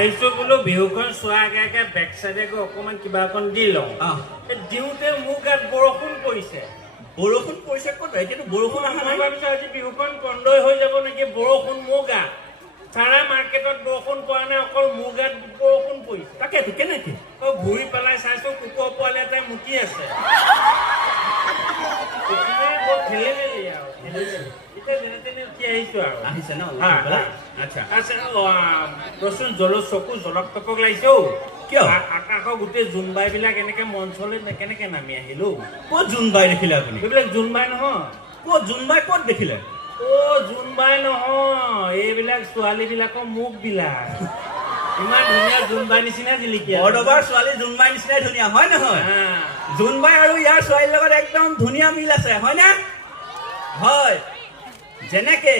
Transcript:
আহিছো বোলো বিহুখন চোৱা আগে বেক চাইডে গৈ অকণমান কিবা অকণ দি লওঁ দিওঁতে মোৰ গাত বৰষুণ পৰিছে ক'ত এতিয়াতো বৰষুণ অহা নাই ভাবিছো আজি বিহুখন বন্ধই হৈ যাব নেকি বৰষুণ মোৰ গাত চাৰা মাৰ্কেটত বৰষুণ পৰা নাই অকল মোৰ গাত বৰষুণ পৰিছে তাকেতো কেনেকে ঘূৰি পেলাই চাইছো কুকুৰ পোৱালি এটাই মুতি আছে খেলি মেলি আৰু এতিয়া যেনে তেনে উঠি আহিছো আৰু আহিছে ন আচ্ছা ৰচোন চকু জলক তপক লাগিছে কিয় আকাশৰ গোটেই জোনবাই বিলাক এনেকে মঞ্চলৈ কেনেকে নামি আহিলো ক'ত জোনবাই দেখিলে আপুনি সেইবিলাক জোনবাই নহয় ক'ত জোনবাই ক'ত দেখিলে জোনবাই নহয় এইবিলাক ছোৱালী বিলাকৰ মুখ বিলাক ইমান ধুনীয়া জোনবাই নিচিনা জিলিকি বৰদবাৰ ছোৱালী জোনবাই নিচিনাই ধুনীয়া হয় নহয় জোনবাই আৰু ইয়াৰ ছোৱালীৰ লগত একদম ধুনীয়া মিল আছে হয় না হয় যেনেকে